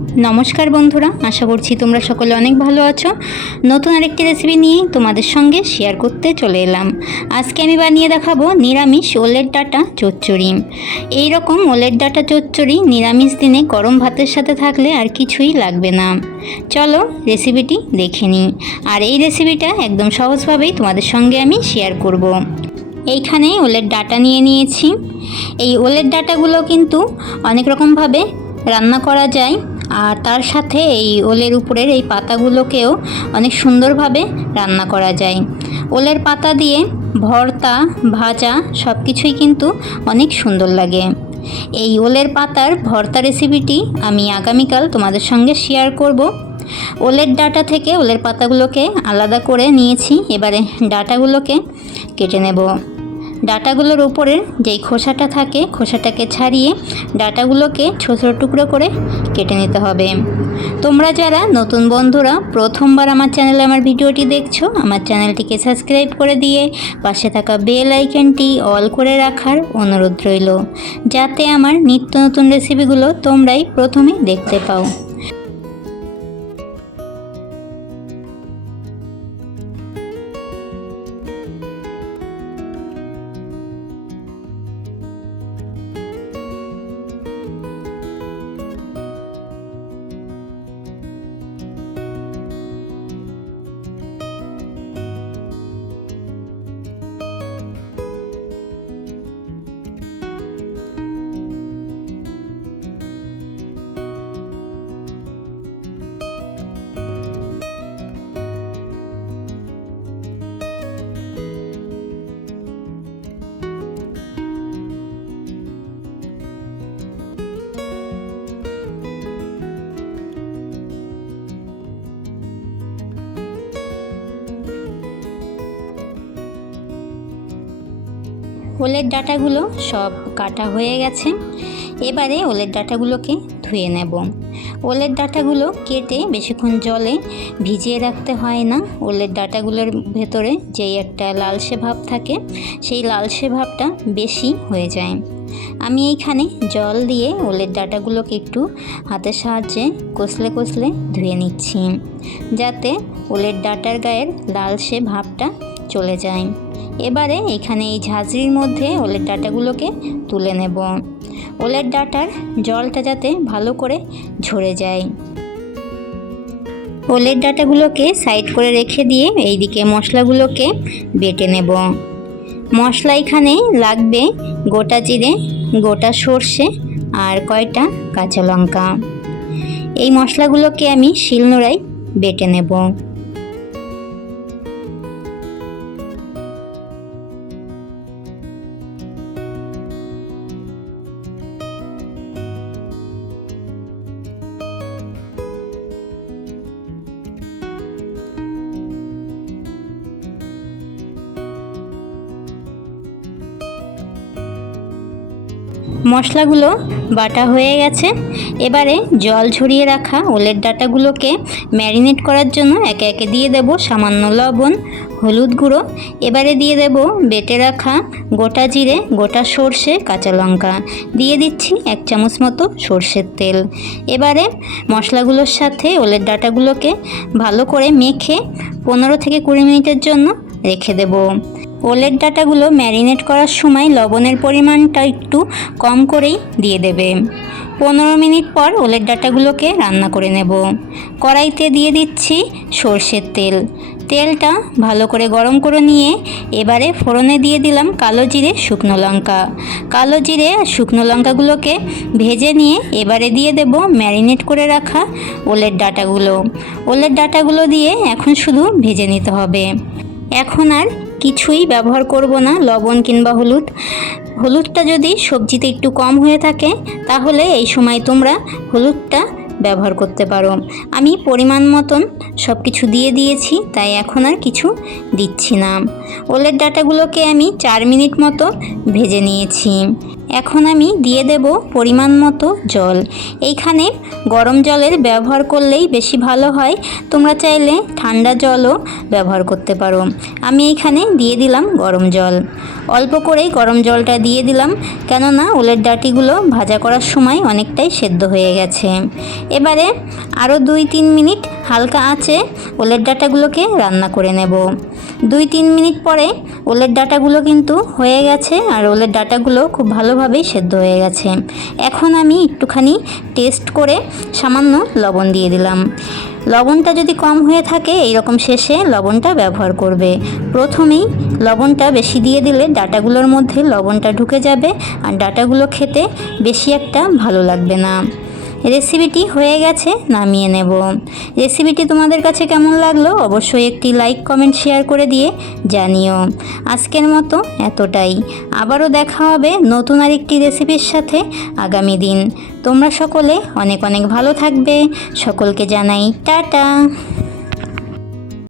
নমস্কার বন্ধুরা, আশা করছি তোমরা সকলে অনেক ভালো আছো। নতুন আরেকটি রেসিপি নিয়ে তোমাদের সঙ্গে শেয়ার করতে চলে এলাম। আজকে আমি বানিয়ে দেখাবো নিরামিষ ওলের ডাঁটা চচ্চড়ি। এই রকম ওলের ডাঁটা চচ্চড়ি নিরামিষ দিনে গরম ভাতের সাথে থাকলে আর কিছুই লাগবে না। চলো রেসিপিটি দেখে নিই। আর এই রেসিপিটা একদম সহজভাবেই তোমাদের সঙ্গে আমি শেয়ার করব। এইখানে ওলের ডাঁটা নিয়ে নিয়েছি। এই ওলের ডাঁটাগুলো কিন্তু অনেক রকমভাবে রান্না করা যায়, আর তার সাথে এই ওলের উপরের এই পাতাগুলোকেও অনেক সুন্দরভাবে রান্না করা যায়। ওলের পাতা দিয়ে ভর্তা, ভাজা সব কিছুই কিন্তু অনেক সুন্দর লাগে। এই ওলের পাতার ভর্তা রেসিপিটি আমি আগামীকাল তোমাদের সঙ্গে শেয়ার করব। ওলের ডাঁটা থেকে ওলের পাতাগুলোকে আলাদা করে নিয়েছি। এবারে ডাঁটাগুলোকে কেটে নেব। ডাঁটাগুলোর উপরের যেই খোসাটা থাকে খোসাটাকে ছাড়িয়ে ডাঁটাগুলোকে ছোট ছোট টুকরো করে কেটে নিতে হবে। তোমরা যারা নতুন বন্ধুরা প্রথমবার আমার চ্যানেলে আমার ভিডিওটি দেখছো, আমার চ্যানেলটিকে সাবস্ক্রাইব করে দিয়ে পাশে থাকা বেল আইকনটি অল করে রাখার অনুরোধ রইল, যাতে আমার নিত্য নতুন রেসিপিগুলো তোমরাই প্রথমে দেখতে পাও। ওলের ডাঁটাগুলো সব কাটা হয়ে গেছে। এবারে ওলের ডাঁটাগুলোকে ধুয়ে নেব। ওলের ডাঁটাগুলো কেটে বেশিক্ষণ জলে ভিজিয়ে রাখতে হয় না। ওলের ডাঁটাগুলোর ভেতরে যেই একটা লালচে ভাব থাকে, সেই লালচে ভাবটা বেশি হয়ে যায়। আমি এইখানে জল দিয়ে ওলের ডাঁটাগুলোকে একটু হাতের সাহায্যে কষলে কষলে ধুয়ে নিচ্ছি, যাতে ওলের ডাঁটার গায়ের লালচে ভাবটা চলে যায়। এবারে এখানে এই ঝাঁঝরির মধ্যে ওলের ডাঁটাগুলোকে তুলে নেব। ওলের ডাঁটার জলটা যাতে ভালো করে ঝরে যায়। ওলের ডাঁটাগুলোকে সাইড করে রেখে দিয়ে এইদিকে মশলাগুলোকে বেটে নেব। মশলা এখানে লাগবে গোটা জিরে, গোটা সর্ষে আর কয়টা কাঁচা লঙ্কা। এই মশলাগুলোকে আমি শিলনোড়ায় বেটে নেব। মশলাগুলো বাটা হয়ে গেছে। এবারে জল ঝরিয়ে রাখা ওলের ডাঁটাগুলোকে ম্যারিনেট করার জন্য একে একে দিয়ে দেব সামান্য লবণ, হলুদ গুঁড়ো। এবারে দিয়ে দেব বেটে রাখা গোটা জিরে, গোটা সর্ষে, কাঁচা লঙ্কা। দিয়ে দিচ্ছি 1 চামচ মতো সর্ষের তেল। এবারে মশলাগুলোর সাথে ওলের ডাঁটাগুলোকে ভালো করে মেখে 15 থেকে 20 মিনিটের জন্য রেখে দেব। ওলের ডাঁটাগুলো ম্যারিনেট করার সময় লবণের পরিমাণটা একটু কম করেই দিয়ে দেবে। 15 মিনিট পর ওলের ডাঁটাগুলোকে রান্না করে নেব। কড়াইতে দিয়ে দিচ্ছি সর্ষের তেল। তেলটা ভালো করে গরম করে নিয়ে এবারে ফোড়নে দিয়ে দিলাম কালো জিরে, শুকনো লঙ্কা। কালো জিরে আর শুকনো লঙ্কাগুলোকে ভেজে নিয়ে এবারে দিয়ে দেব ম্যারিনেট করে রাখা ওলের ডাঁটাগুলো। ওলের ডাঁটাগুলো দিয়ে এখন শুধু ভেজে নিতে হবে। এখন আর কিছুই ব্যবহার করব না, লবণ কিংবা হলুদ। হলুদটা যদি সবজিতে একটু কম হয়ে থাকে তাহলে এই সময় তোমরা হলুদটা ব্যবহার করতে পারো। আমি পরিমাণ মতন সব কিছু দিয়ে দিয়েছি, তাই এখন আর কিছু দিচ্ছি না। ওলের ডাঁটাগুলোকে আমি 4 মিনিট মতো ভেজে নিয়েছি। এখন আমি দিয়ে দেব পরিমাণ মতো জল। এইখানে গরম জলের ব্যবহার করলেই বেশি ভালো হয়, তোমরা চাইলে ঠান্ডা জলও ব্যবহার করতে পারো। আমি এইখানে দিয়ে দিলাম গরম জল, অল্প করেই গরম জলটা দিয়ে দিলাম, কেননা ওলের ডাঁটিগুলো ভাজা করার সময় অনেকটাই সেদ্ধ হয়ে গেছে। এবারে আরও 2-3 মিনিট হালকা আঁচে ওলের ডাঁটাগুলোকে রান্না করে নেব। 2-3 মিনিট পরে ওলের ডাঁটাগুলো কিন্তু হয়ে গেছে, আর ওলের ডাঁটাগুলো খুব ভালোভাবেই সেদ্ধ হয়ে গেছে। এখন আমি একটুখানি টেস্ট করে সামান্য লবণ দিয়ে দিলাম। লবণটা যদি কম হয়ে থাকে এইরকম শেষে লবণটা ব্যবহার করবে। প্রথমেই লবণটা বেশি দিয়ে দিলে ডাঁটাগুলোর মধ্যে লবণটা ঢুকে যাবে, আর ডাঁটাগুলো খেতে বেশি একটা ভালো লাগবে না। রেসিপিটি হয়ে গেছে, নামিয়ে নেব। রেসিপিটি তোমাদের কাছে কেমন লাগলো অবশ্যই একটি লাইক, কমেন্ট, শেয়ার করে দিয়ে জানিও। আজকের মতো এতটাই, আবারও দেখা হবে নতুন আরেকটি রেসিপির সাথে আগামী দিন। তোমরা সকলে অনেক অনেক ভালো থাকবে। সকলকে জানাই টাটা।